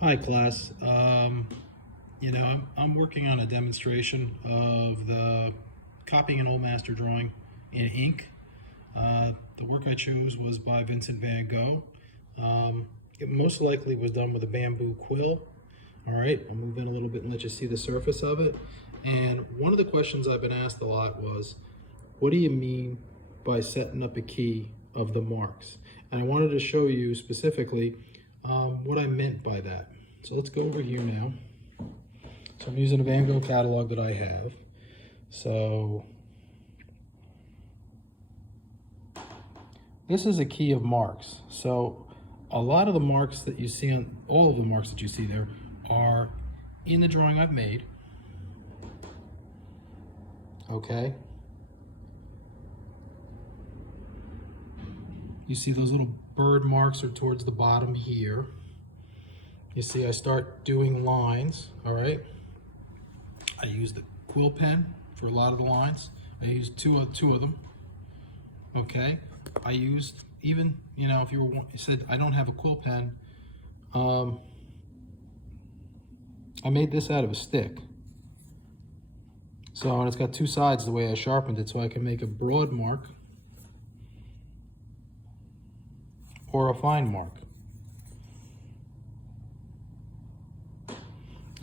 Hi, class. I'm working on a demonstration of the copying an old master drawing in ink. The work I chose was by Vincent van Gogh. It most likely was done with a bamboo quill. All right, I'll move in a little bit and let you see the surface of it. And one of the questions I've been asked a lot was, what do you mean by setting up a key of the marks? And I wanted to show you specifically what I meant by that. So let's go over here now. So I'm using a Van Gogh catalog that I have. So this is a key of marks. So a lot of the marks that you see on, all of the marks that you see there are in the drawing I've made. Okay. You see those little bird marks are towards the bottom here. You see I start doing lines, all right? I use the quill pen for a lot of the lines. I used two of them, okay? I used even, if you said I don't have a quill pen, I made this out of a stick. So, and it's got two sides the way I sharpened it, so I can make a broad mark or a fine mark.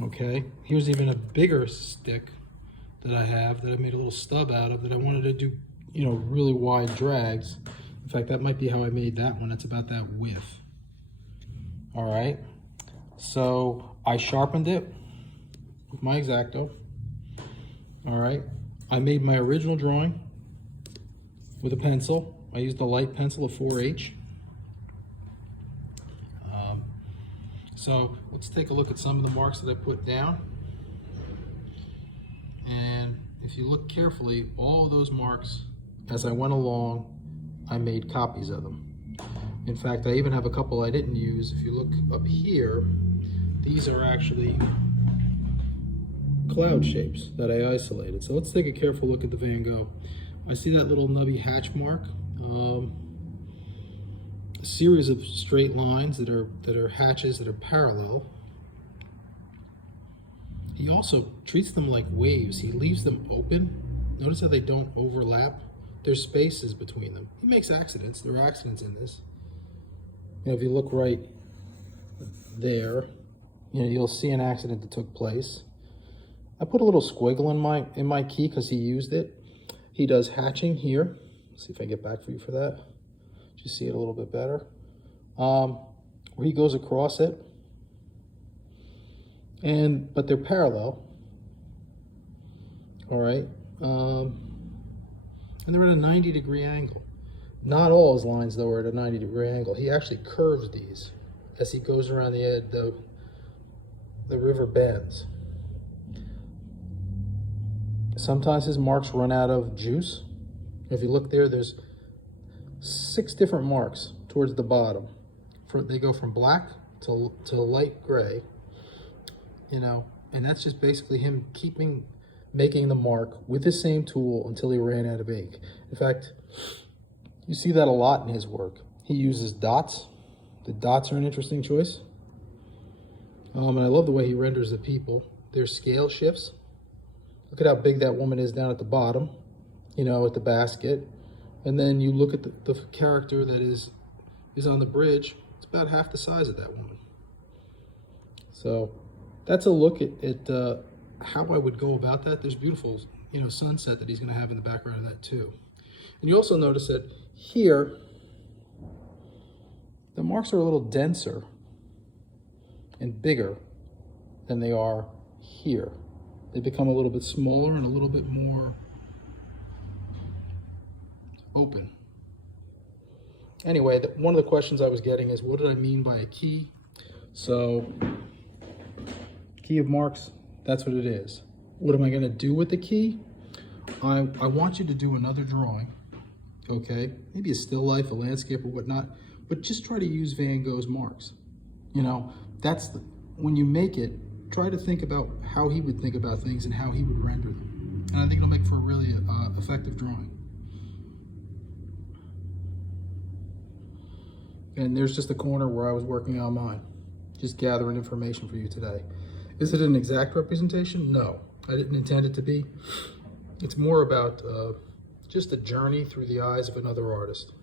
Okay, here's even a bigger stick that I have that I made a little stub out of that I wanted to do, really wide drags. In fact, that might be how I made that one. It's about that width. All right, so I sharpened it with my X-Acto. All right, I made my original drawing with a pencil. I used a light pencil, a 4H. So let's take a look at some of the marks that I put down. And if you look carefully, all of those marks, as I went along, I made copies of them. In fact, I even have a couple I didn't use. If you look up here, these are actually cloud shapes that I isolated. So let's take a careful look at the Van Gogh. I see that little nubby hatch mark. A series of straight lines that are hatches that are parallel. He also treats them like waves. He leaves them open. Notice how they don't overlap. There's spaces between them. He makes accidents. There are accidents in this. If you look right there, you'll see an accident that took place. I put a little squiggle in my key because he used it. He does hatching here. Let's see if I get back for you for that. You see it a little bit better, where he goes across it, but they're parallel, all right, and they're at a 90-degree angle. Not all his lines, though, are at a 90-degree angle. He actually curves these as he goes around the edge. The river bends. Sometimes his marks run out of juice. If you look there, there's 6 different marks towards the bottom. They go from black to light gray, and that's just basically him making the mark with the same tool until he ran out of ink. In fact, you see that a lot in his work. He uses dots. The dots are an interesting choice. And I love the way he renders the people. Their scale shifts. Look at how big that woman is down at the bottom, at the basket. And then you look at the character that is on the bridge. It's about half the size of that woman. So that's a look at how I would go about that. There's beautiful, sunset that he's going to have in the background of that too. And you also notice that here, the marks are a little denser and bigger than they are here. They become a little bit smaller and a little bit more open. Anyway, one of the questions I was getting is, what did I mean by a key? So, key of marks, that's what it is. What am I going to do with the key? I want you to do another drawing, okay? Maybe a still life, a landscape, or whatnot, but just try to use Van Gogh's marks. When you make it, try to think about how he would think about things and how he would render them. And I think it'll make for a really effective drawing. And there's just the corner where I was working on mine. just gathering information for you today. Is it an exact representation? No, I didn't intend it to be. It's more about just a journey through the eyes of another artist.